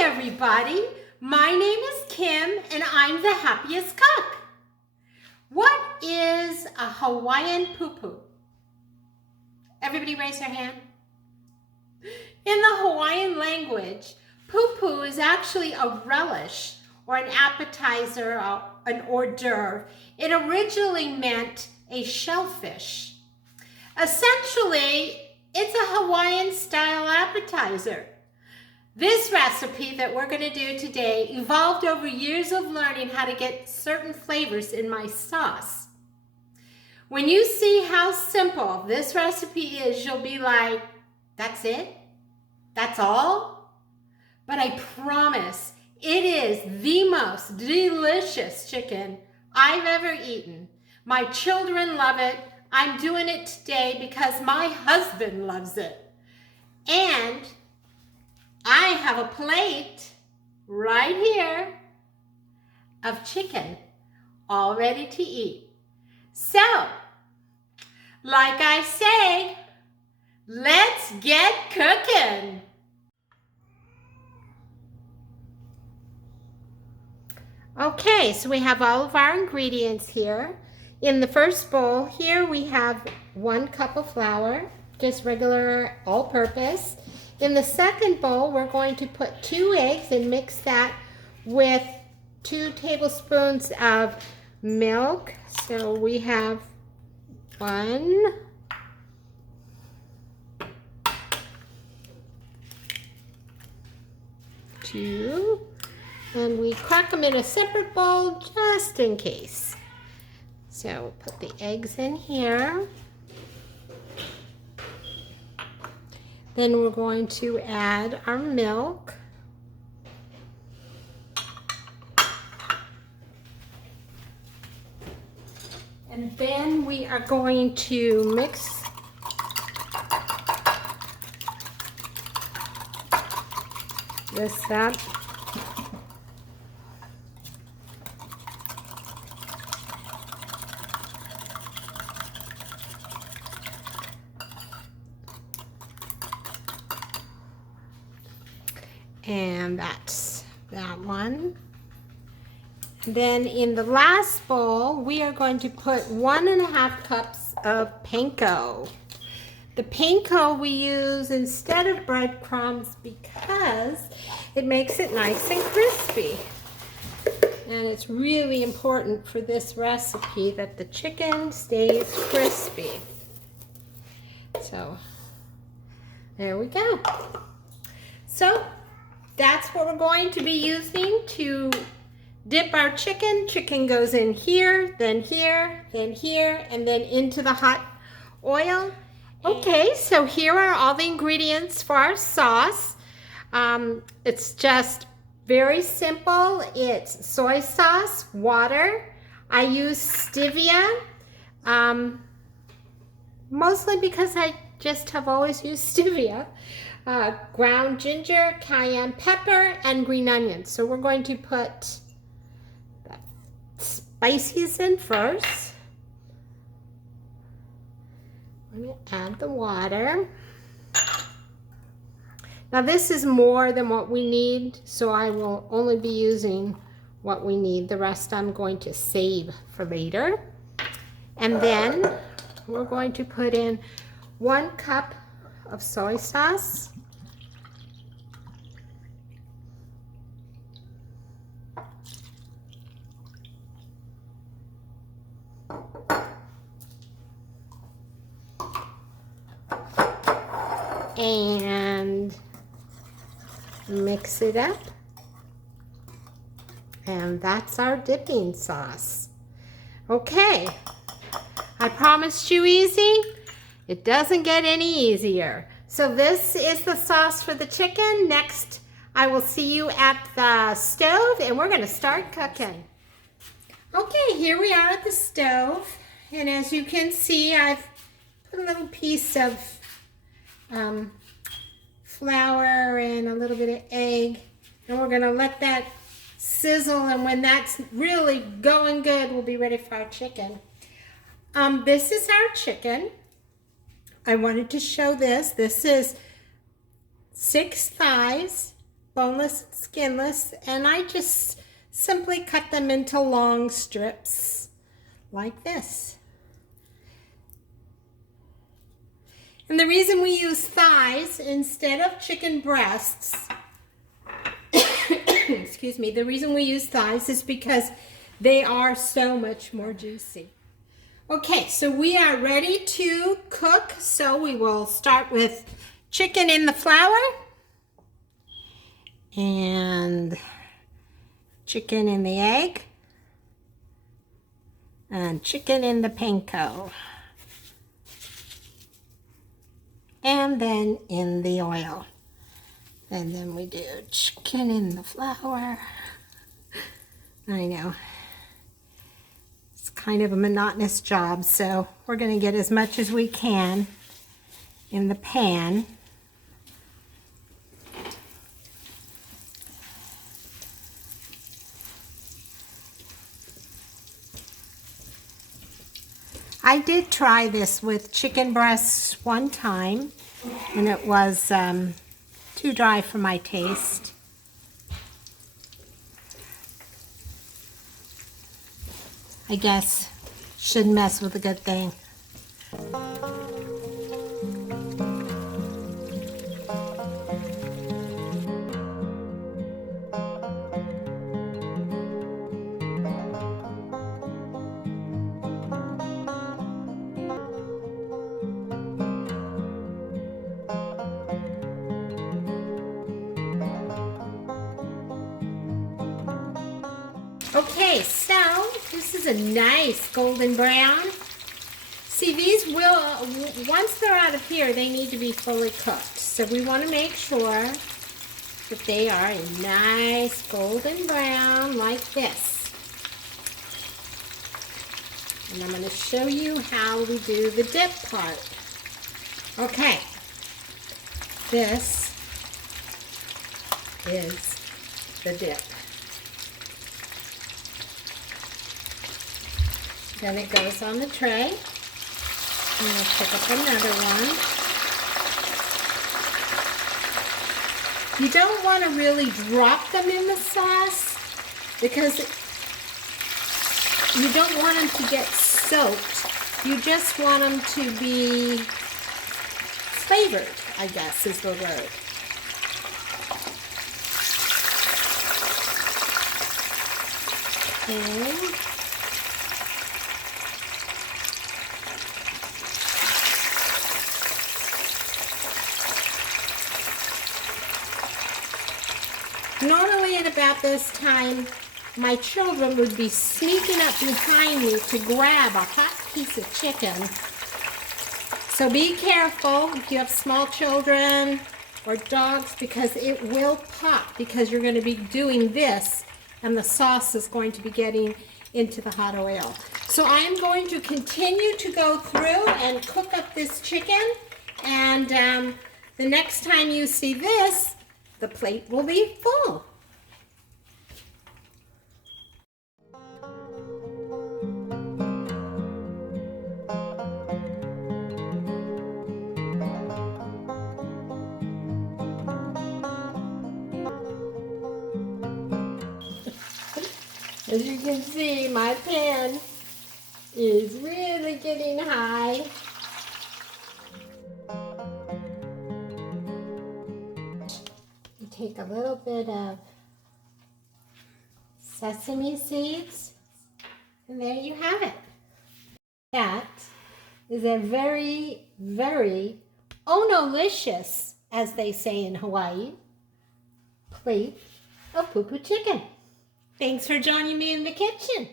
everybody. My name is Kim and I'm the Happiest Cook. What is a Hawaiian Pupu? Everybody raise their hand. In the Hawaiian language, pupu is actually a relish or an appetizer, an hors d'oeuvre. It originally meant a shellfish. Essentially, it's a Hawaiian-style appetizer. This recipe that we're going to do today evolved over years of learning how to get certain flavors in my sauce. When you see how simple this recipe is, you'll be like, that's it? That's all? But I promise, it is the most delicious chicken I've ever eaten. My children love it. I'm doing it today because my husband loves it. And I have a plate right here of chicken all ready to eat. So, like I say, let's get cooking. Okay, so we have all of our ingredients here. In the first bowl here we have 1 cup of flour, just regular all-purpose. In the second bowl, we're going to put 2 eggs and mix that with 2 tablespoons of milk. So we have 1, 2, and we crack them in a separate bowl just in case. So put the eggs in here. Then we're going to add our milk. And then we are going to mix this up. And that's that one. Then in the last bowl, we are going to put 1.5 cups of Panko. The Panko we use instead of breadcrumbs because it makes it nice and crispy. And it's really important for this recipe that the chicken stays crispy. So, there we go. So, that's what we're going to be using to dip our chicken. Chicken goes in here, then here, then here, and then into the hot oil. Okay, so here are all the ingredients for our sauce. It's just very simple. It's soy sauce, water. I use stevia, mostly because I just have always used stevia. Ground ginger, cayenne pepper, and green onions. So we're going to put the spices in first. I'm going to add the water. Now this is more than what we need, so I will only be using what we need. The rest I'm going to save for later. And then we're going to put in 1 cup of soy sauce. And mix it up. And that's our dipping sauce. Okay, I promised you easy. It doesn't get any easier. So this is the sauce for the chicken. Next, I will see you at the stove and we're gonna start cooking. Okay, here we are at the stove. And as you can see, I've put a little piece of flour and a little bit of egg. And we're gonna let that sizzle, and when that's really going good, we'll be ready for our chicken. This is our chicken. I wanted to show this. This is 6 thighs, boneless, skinless, and I just simply cut them into long strips like this. And the reason we use thighs instead of chicken breasts, excuse me, the reason we use thighs is because they are so much more juicy. Okay, so we are ready to cook. So we will start with chicken in the flour and chicken in the egg and chicken in the panko. And then in the oil. And then we do chicken in the flour. I know. It's kind of a monotonous job, so we're going to get as much as we can in the pan. I did try this with chicken breasts one time, and it was too dry for my taste. I guess shouldn't mess with a good thing. Okay, so this is a nice golden brown. See, these will, once they're out of here, they need to be fully cooked. So we want to make sure that they are a nice golden brown like this. And I'm going to show you how we do the dip part. Okay, this is the dip. Then it goes on the tray. And we'll pick up another one. You don't want to really drop them in the sauce because you don't want them to get soaked. You just want them to be flavored, I guess is the word. Okay. Normally at about this time, my children would be sneaking up behind me to grab a hot piece of chicken. So be careful if you have small children or dogs because it will pop because you're going to be doing this and the sauce is going to be getting into the hot oil. So I am going to continue to go through and cook up this chicken, and the next time you see this, the plate will be full. As you can see, my pan is really getting high. Take a little bit of sesame seeds, and there you have it. That is a very, very onolicious, as they say in Hawaii, plate of pupu chicken. Thanks for joining me in the kitchen.